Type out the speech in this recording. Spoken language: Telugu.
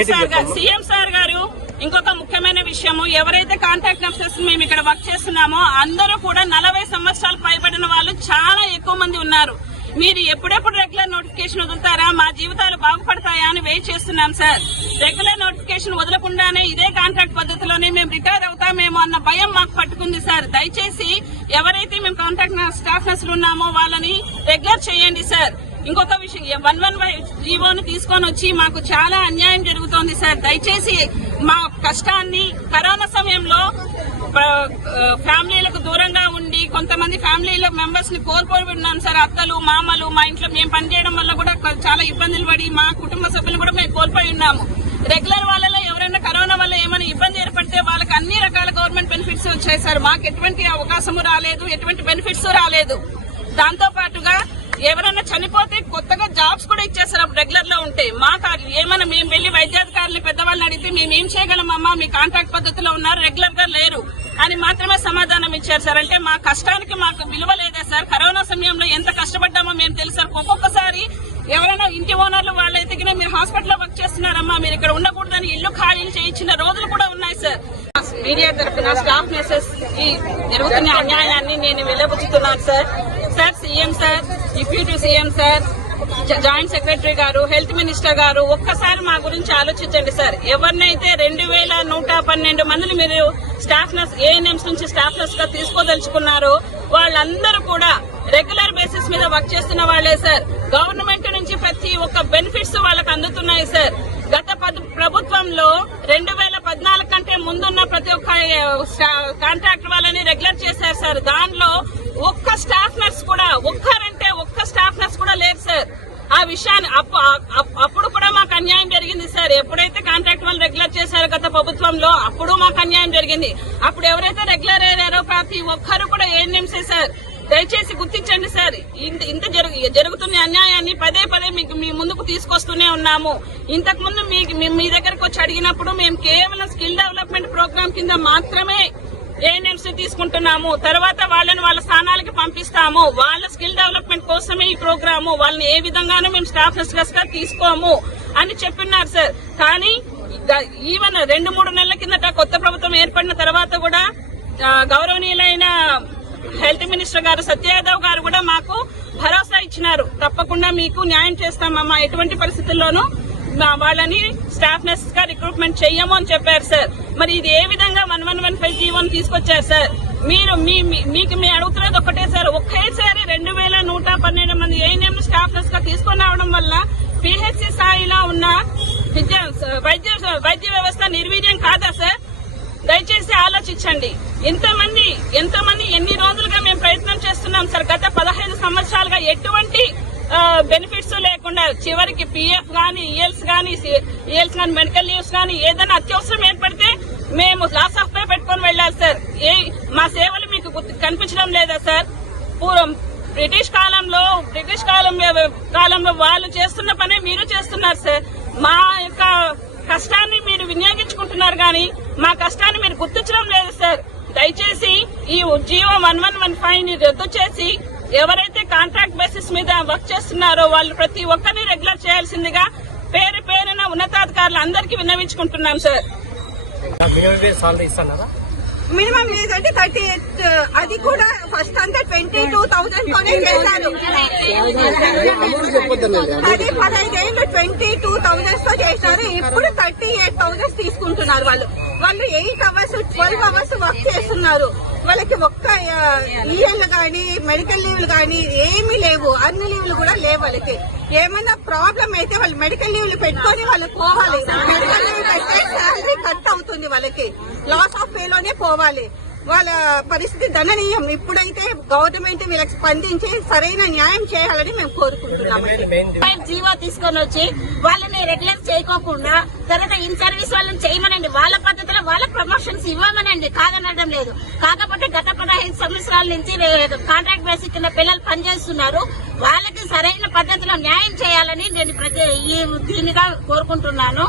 సీఎం సార్ గారు ఇంకొక ముఖ్యమైన విషయము, ఎవరైతే కాంట్రాక్ట్ నర్సెస్ మేము ఇక్కడ వర్క్ చేస్తున్నామో అందరూ కూడా 40 సంవత్సరాలు పైబడిన వాళ్ళు చాలా ఎక్కువ మంది ఉన్నారు. మీరు ఎప్పుడెప్పుడు రెగ్యులర్ నోటిఫికేషన్ వదులుతారా, మా జీవితాలు బాగుపడతాయా అని వెయిట్ చేస్తున్నాం సార్. రెగ్యులర్ నోటిఫికేషన్ వదలకుండానే ఇదే కాంట్రాక్ట్ పద్ధతిలోనే మేము రిటైర్ అవుతామేమో అన్న భయం మాకు పట్టుకుంది సార్. దయచేసి ఎవరైతే మేము కాంట్రాక్ట్ స్టాఫ్ నర్సులు ఉన్నామో వాళ్ళని రెగ్యులర్ చేయండి సార్. ఇంకొక విషయం, 115 జీవోను తీసుకొని వచ్చి మాకు చాలా అన్యాయం జరుగుతోంది సార్. దయచేసి మా కష్టాన్ని కరోనా సమయంలో ఫ్యామిలీలకు దూరంగా ఉండి కొంతమంది ఫ్యామిలీలో మెంబర్స్ ని కోల్పోయి ఉన్నాం సార్. అత్తలు మామలు మా ఇంట్లో మేము పనిచేయడం వల్ల కూడా చాలా ఇబ్బందులు పడి మా కుటుంబ సభ్యులు కూడా మేము కోల్పోయి ఉన్నాము. రెగ్యులర్ వాళ్ళలో ఎవరైనా కరోనా వల్ల ఏమైనా ఇబ్బంది ఏర్పడితే వాళ్ళకి అన్ని రకాల గవర్నమెంట్ బెనిఫిట్స్ వచ్చాయి సార్. మాకు ఎటువంటి అవకాశము రాలేదు, ఎటువంటి బెనిఫిట్స్ రాలేదు. దాంతో పాటుగా ఎవరైనా చనిపోతే కొత్తగా జాబ్స్ కూడా ఇచ్చేస్తారు రెగ్యులర్ లో ఉంటే. మాకు ఏమైనా మేము వెళ్లి వైద్యాధికారులు పెద్దవాళ్ళని అడిగితే మేము ఏం చేయగలమమ్మా, మీ కాంట్రాక్ట్ పద్ధతిలో ఉన్నారు, రెగ్యులర్ గా లేరు అని మాత్రమే సమాధానం ఇచ్చారు సార్. అంటే మా కష్టానికి మాకు విలువ లేదా సార్? కరోనా సమయంలో ఎంత కష్టపడ్డామో మేము తెలుసు సార్. ఒక్కొక్కసారి ఎవరైనా ఇంటి ఓనర్లు వాళ్ళైతే మీరు హాస్పిటల్లో వర్క్ చేస్తున్నారమ్మా, మీరు ఇక్కడ ఉండకూడదని ఇల్లు ఖాళీలు చేయించిన రోజులు కూడా ఉన్నాయి సార్. మీడియా తరఫున స్టాఫ్ నర్సెస్ కి జరుగుతున్న అన్యాయాన్ని నేను వెల్లబుచ్చుతున్నాను sir. Sir CM sir, deputy CM sir, joint secretary గారు, హెల్త్ మినిస్టర్ గారు ఒక్కసారి మా గురించి ఆలోచించండి సార్. ఎవరినైతే 2112 మందిని మీరు స్టాఫ్ నర్స్ ఏఎన్ఎంస్ నుంచి స్టాఫ్ నర్స్ గా తీసుకోదలుచుకున్నారో వాళ్ళందరూ కూడా రెగ్యులర్ బేసిస్ మీద వర్క్ చేస్తున్న వాళ్లే సార్. గవర్నమెంట్ నుంచి ప్రతి ఒక్క బెనిఫిట్స్ వాళ్ళకి అందుతున్నాయి సార్. గత ప్రభుత్వంలో 2014 కంటే ముందున్న ప్రతి ఒక్క కాంట్రాక్ట్ వాళ్ళని రెగ్యులర్ చేశారు సార్. దానిలో ఒక్క స్టాఫ్ నర్స్ కూడా, ఒక్క స్టాఫ్ నర్స్ కూడా లేదు సార్. ఆ విషయాన్ని అప్పుడు కూడా మాకు అన్యాయం జరిగింది సార్. ఎప్పుడైతే కాంట్రాక్ట్ వాళ్ళు రెగ్యులర్ చేశారో గత ప్రభుత్వంలో అప్పుడు మాకు అన్యాయం జరిగింది. అప్పుడు ఎవరైతే రెగ్యులర్ అయ్యారో ప్రతి ఒక్కరు కూడా ఏఎన్ఎంసీ సార్. దయచేసి గుర్తించండి సార్. ఇంత జరుగుతున్న అన్యాయాన్ని పదే మీకు మీ ముందుకు తీసుకొస్తూనే ఉన్నాము. ఇంతకు ముందు మీ దగ్గరకు వచ్చి అడిగినప్పుడు మేము కేవలం స్కిల్ డెవలప్మెంట్ ప్రోగ్రామ్ కింద మాత్రమే ఏఎన్ఎంసీ తీసుకుంటున్నాము. తర్వాత వాళ్ళని వాళ్ళ స్థానాలకి పంపిస్తాము. వాళ్ళ స్కిల్ డెవలప్మెంట్ కోసమే ఈ ప్రోగ్రాము. వాళ్ళని ఏ విధంగానూ మేము స్టాఫ్ నర్సెస్ గా తీసుకోము అని చెప్పిన్నారు సార్. కానీ ఈవెన్ 2-3 నెలల కిందట కొత్త ప్రభుత్వం ఏర్పడిన తర్వాత కూడా గౌరవనీయులైన హెల్త్ మినిస్టర్ గారు సత్యయాదవ్ గారు కూడా మాకు భరోసా ఇచ్చినారు. తప్పకుండా మీకు న్యాయం చేస్తామమ్మా, ఎటువంటి పరిస్థితుల్లోనూ వాళ్ళని స్టాఫ్ నర్సెస్ గా రిక్రూట్మెంట్ చెయ్యము అని చెప్పారు సార్. మరి ఇది ఏ విధంగా 1115 జీవోని తీసుకొచ్చారు సార్? మీకు మేము అడుగుతున్నది ఒకటే సార్. ఒకేసారి 2112 మంది ఏఎన్ఎం స్టాఫ్ నర్స్ గా తీసుకొని రావడం వల్ల పిహెచ్సి స్థాయిలో ఉన్న వైద్య వ్యవస్థ నిర్వీర్యం కాదా సార్? దయచేసి ఆలోచించండి. ఎంతమంది ఎన్ని రోజులుగా మేము ప్రయత్నం చేస్తున్నాం సార్. గత 15 సంవత్సరాలుగా ఎటువంటి బెనిఫిట్స్ లేకుండా చివరికి పిఎఫ్ గానీ ఈఎల్స్ గానీ మెడికల్ లీవ్స్ గానీ ఏదైనా అత్యవసరం ఏర్పడితే మేము లాస్ ఆఫ్ పే పెట్టుకుని వెళ్లాలి సార్. మా సేవలు మీకు కనిపించడం లేదా సార్? పూర్వం బ్రిటిష్ కాలంలో వాళ్ళు చేస్తున్న పనే మీరు చేస్తున్నారు సార్. మా యొక్క కష్టాన్ని మీరు వినియోగించుకుంటున్నారు కానీ మా కష్టాన్ని మీరు గుర్తించడం లేదు సార్. దయచేసి ఈ జీవో 1115 రద్దు చేసి ఎవరైతే కాంట్రాక్ట్ బేసిస్ మీద వర్క్ చేస్తున్నారో వాళ్ళు ప్రతి ఒక్కరిని రెగ్యులర్ చేయాల్సిందిగా పేరున ఉన్నతాధికారులు అందరికీ విన్నవించుకుంటున్నాం సార్. మినిమం లేదంటే 38, అది కూడా ఫస్ట్ అంతా 22,000 తోనే చేశారు. అది 15 ఏళ్ళు 22,000 తో చేశారు. ఇప్పుడు 38,000 తీసుకుంటున్నారు. వాళ్ళు 8 అవర్స్ 12 అవర్స్ వర్క్ చేస్తున్నారు. వాళ్ళకి ఒక్క ఈఎల్ గానీ మెడికల్ లీవ్లు గానీ ఏమీ లేవు. అన్ని లీవ్లు కూడా లేవు. వాళ్ళకి ఏమైనా ప్రాబ్లం అయితే వాళ్ళు మెడికల్ లీవ్లు పెట్టుకొని వాళ్ళు పోవాలి. మెడికల్ లీవ్ పెడితే శాలరీ కట్ అవుతుంది. వాళ్ళకి లాస్ ఆఫ్ పే లోనే పోవాలి. వాళ్ళ పరిస్థితి దయనీయం. ఇప్పుడైతే గవర్నమెంట్ వీళ్ళకి స్పందించి సరైన న్యాయం చేయాలని మేము కోరుకుంటున్నాము. జీవో తీసుకొని వచ్చి వాళ్ళని రెగ్యులర్ చేయకోకుండా తర్వాత ఇన్ సర్వీస్ వాళ్ళని చేయమనండి. వాళ్ళ పద్ధతిలో వాళ్ళ ప్రమోషన్స్ ఇవ్వమనండి, కాదనడం లేదు. కాకపోతే గత 15 సంవత్సరాల నుంచి కాంట్రాక్ట్ బేసిక్ కింద పిల్లలు పనిచేస్తున్నారు. వాళ్ళకి సరైన పద్ధతిలో న్యాయం చేయాలని నేను దీనిగా కోరుకుంటున్నాను.